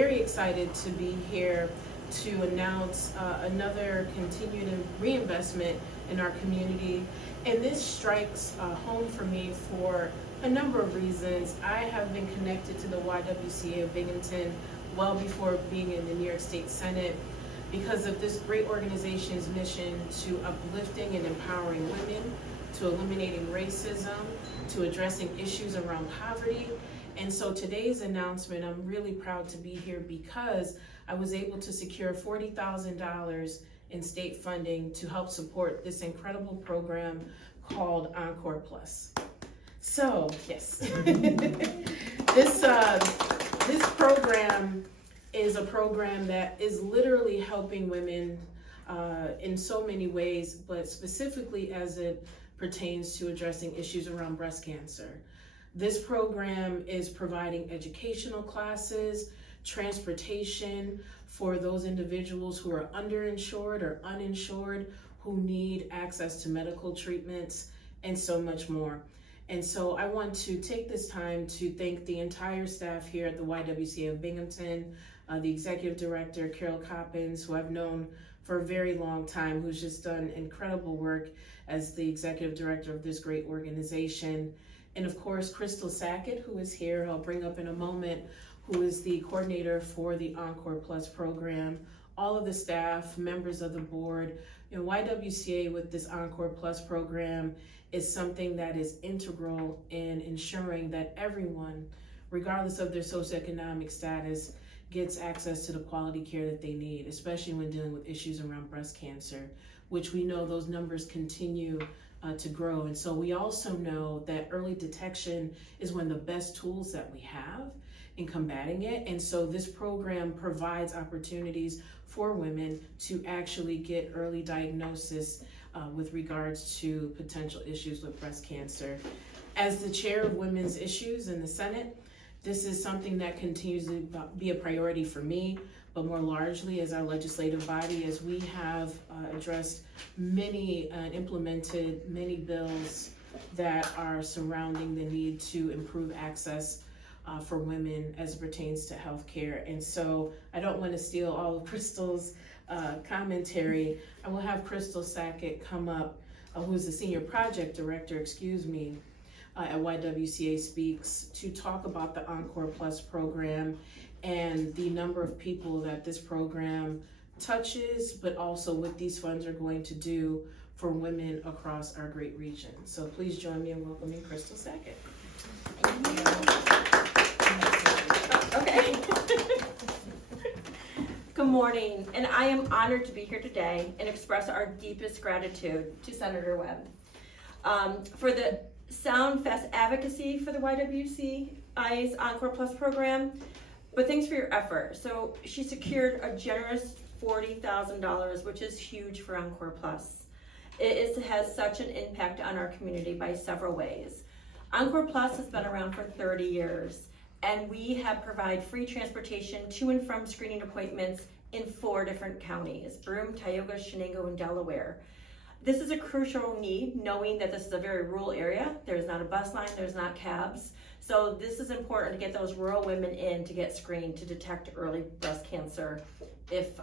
very excited to be here to announce another continued reinvestment in our community. And this strikes home for me for a number of reasons. I have been connected to the YWCA of Binghamton well before being in the New York State Senate because of this great organization's mission to uplifting and empowering women, to eliminating racism, to addressing issues around poverty. And so today's announcement, I'm really proud to be here because I was able to secure $40,000 in state funding to help support this incredible program called ENCOREplus. So, yes, this program is a program that is literally helping women in so many ways, but specifically as it pertains to addressing issues around breast cancer. This program is providing educational classes, transportation for those individuals who are underinsured or uninsured, who need access to medical treatments, and so much more. And so I want to take this time to thank the entire staff here at the YWCA of Binghamton, the executive director, Carol Coppins, who I've known for a very long time, who's just done incredible work as the executive director of this great organization. And of course, Crystal Sackett, who is here, I'll bring up in a moment, who is the coordinator for the ENCOREplus program, all of the staff, members of the board. YWCA with this ENCOREplus program is something that is integral in ensuring that everyone, regardless of their socioeconomic status, gets access to the quality care that they need, especially when dealing with issues around breast cancer, which we know those numbers continue to grow. And so we also know that early detection is one of the best tools that we have in combating it. And so this program provides opportunities for women to actually get early diagnosis with regards to potential issues with breast cancer. As the chair of women's issues in the Senate, this is something that continues to be a priority for me, but more largely as our legislative body, as we have addressed many and implemented many bills that are surrounding the need to improve access for women as it pertains to health care. And so I don't want to steal all of Crystal's commentary. I will have Crystal Sackett come up, who is the senior project director, at YWCA Speaks, to talk about the ENCOREplus program and the number of people that this program touches, but also what these funds are going to do for women across our great region. So please join me in welcoming Crystal Sackett. Okay. Good morning, and I am honored to be here today and express our deepest gratitude to Senator Webb for the sound, fast advocacy for the YWCA's ENCOREplus program, but thanks for your effort. So she secured a generous $40,000, which is huge for ENCOREplus. It has such an impact on our community by several ways. ENCOREplus has been around for 30 years, and we have provided free transportation to and from screening appointments in 4 different counties: Broome, Tioga, Shenango, and Delaware. This is a crucial need, knowing that this is a very rural area. There's not a bus line, there's not cabs. So this is important to get those rural women in to get screened to detect early breast cancer if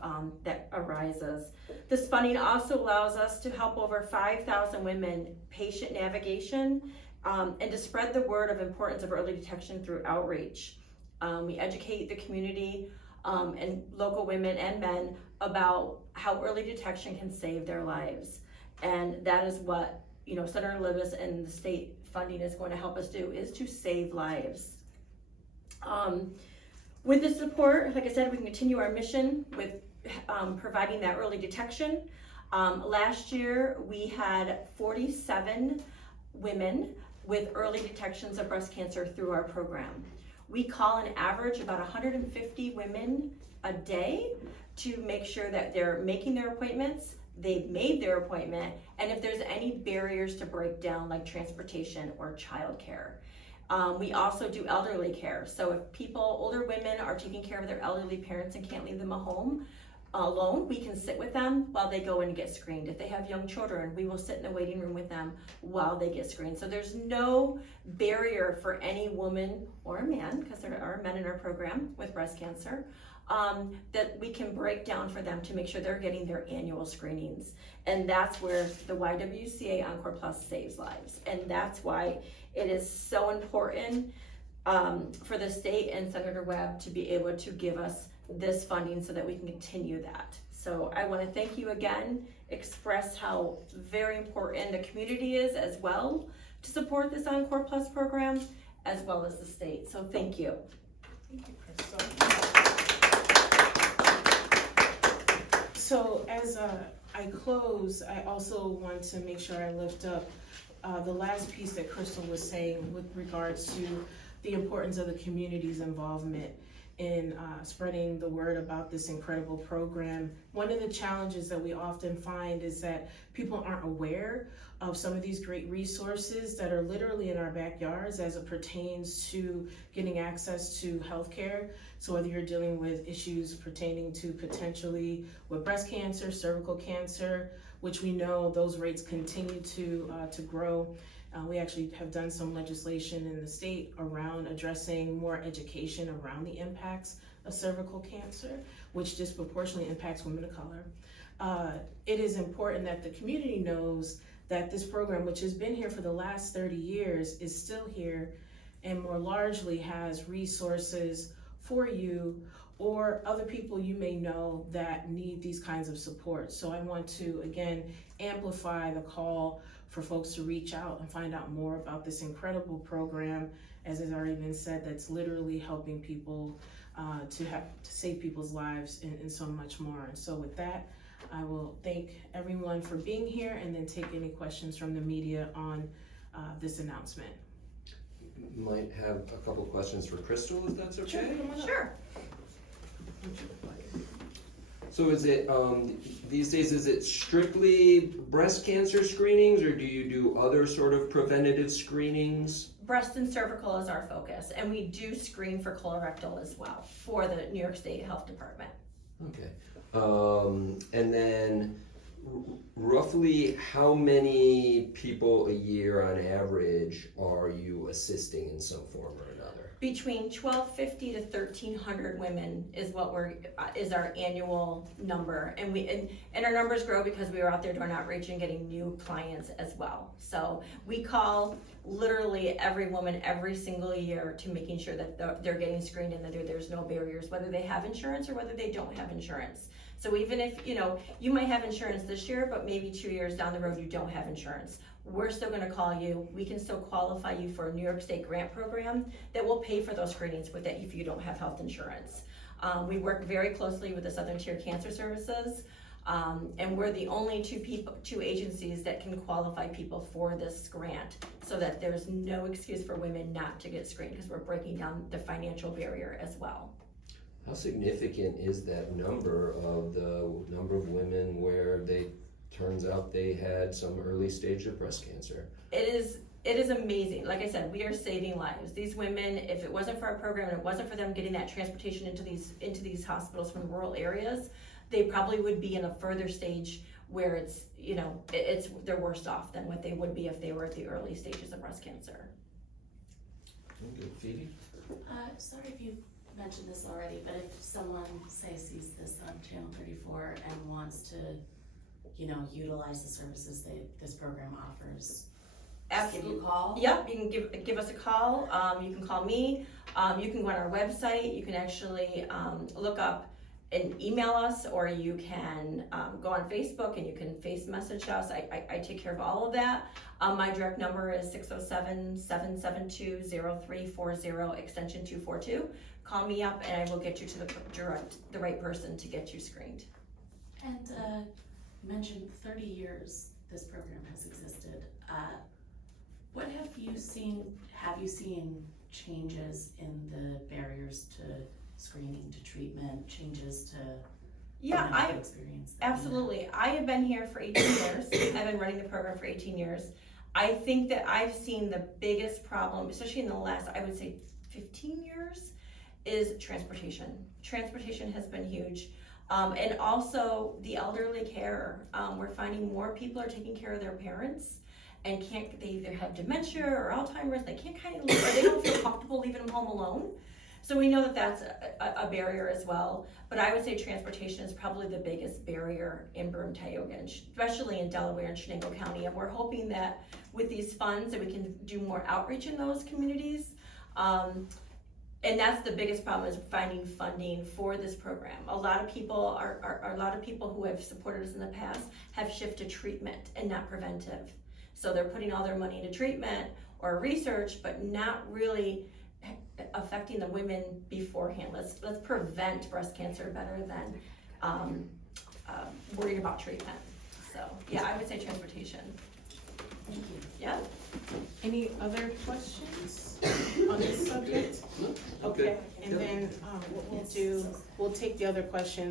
that arises. This funding also allows us to help over 5,000 women patient navigation and to spread the word of importance of early detection through outreach. We educate the community and local women and men about how early detection can save their lives. And that is what Senator Lewis and the state funding is going to help us do, is to save lives. With this support, like I said, we can continue our mission with providing that early detection. Last year, we had 47 women with early detections of breast cancer through our program. We call an average about 150 women a day to make sure that they're making their appointments, they've made their appointment, and if there's any barriers to break down, like transportation or childcare. We also do elderly care. So if older women are taking care of their elderly parents and can't leave them at home, alone, we can sit with them while they go in and get screened. If they have young children, we will sit in the waiting room with them while they get screened. So there's no barrier for any woman or a man, because there are men in our program with breast cancer, that we can break down for them to make sure they're getting their annual screenings. And that's where the YWCA ENCOREplus saves lives. And that's why it is so important for the state and Senator Webb to be able to give us this funding so that we can continue that. So I want to thank you again, express how very important the community is as well to support this ENCOREplus program, as well as the state. So thank you. Thank you, Crystal. So as I close, I also want to make sure I lift up the last piece that Crystal was saying with regards to the importance of the community's involvement in spreading the word about this incredible program. One of the challenges that we often find is that people aren't aware of some of these great resources that are literally in our backyards as it pertains to getting access to healthcare. So whether you're dealing with issues pertaining to potentially with breast cancer, cervical cancer, which we know those rates continue to grow. We actually have done some legislation in the state around addressing more education around the impacts of cervical cancer, which disproportionately impacts women of color. It is important that the community knows that this program, which has been here for the last 30 years, is still here and more largely has resources for you or other people you may know that need these kinds of support. So I want to, again, amplify the call for folks to reach out and find out more about this incredible program, as has already been said, that's literally helping people to save people's lives and so much more. And so with that, I will thank everyone for being here and then take any questions from the media on this announcement. Might have a couple questions for Crystal, if that's okay? Sure. So is it, these days, is it strictly breast cancer screenings, or do you do other sort of preventative screenings? Breast and cervical is our focus, and we do screen for colorectal as well for the New York State Health Department. Okay. And then roughly how many people a year on average are you assisting in some form or another? Between 1,250 to 1,300 women is what is our annual number, and our numbers grow because we are out there doing outreach and getting new clients as well. So we call literally every woman every single year to making sure that they're getting screened and that there's no barriers, whether they have insurance or whether they don't have insurance. So even if you might have insurance this year, but maybe 2 years down the road you don't have insurance, we're still going to call you. We can still qualify you for a New York State grant program that will pay for those screenings with it if you don't have health insurance. We work very closely with the Southern Tier Cancer Services, and we're the only two agencies that can qualify people for this grant, so that there's no excuse for women not to get screened, because we're breaking down the financial barrier as well. How significant is that number of women where turns out they had some early stage of breast cancer? It is amazing. Like I said, we are saving lives. These women, if it wasn't for our program and it wasn't for them getting that transportation into these hospitals from rural areas, they probably would be in a further stage where they're worse off than what they would be if they were at the early stages of breast cancer. Okay, Phoebe? Sorry if you mentioned this already, but if someone, say, sees this on Channel 34 and wants to, utilize the services this program offers, just give you a call? Yep, you can give us a call. You can call me. You can go on our website. You can actually look up and email us, or you can go on Facebook and you can face message us. I take care of all of that. My direct number is 607-772-0340, extension 242. Call me up and I will get you to the right person to get you screened. And you mentioned 30 years this program has existed. What have you seen? Have you seen changes in the barriers to screening, to treatment, changes to experience? Absolutely. I have been here for 18 years. I've been running the program for 18 years. I think that I've seen the biggest problem, especially in the last, I would say 15 years, is transportation. Transportation has been huge. And also the elderly care. We're finding more people are taking care of their parents and they either have dementia or Alzheimer's, they can't kind of leave, or they don't feel comfortable leaving them home alone. So we know that that's a barrier as well. But I would say transportation is probably the biggest barrier in Broome, Tioga, and especially in Delaware and Chenango County. And we're hoping that with these funds that we can do more outreach in those communities. And that's the biggest problem, is finding funding for this program. A lot of people who have supported us in the past have shifted to treatment and not preventive. So they're putting all their money into treatment or research, but not really affecting the women beforehand. Let's prevent breast cancer better than worried about treatment. So yeah, I would say transportation. Thank you. Yeah. Any other questions on this subject? No? Okay, Okay. and then what we'll do, we'll take the other questions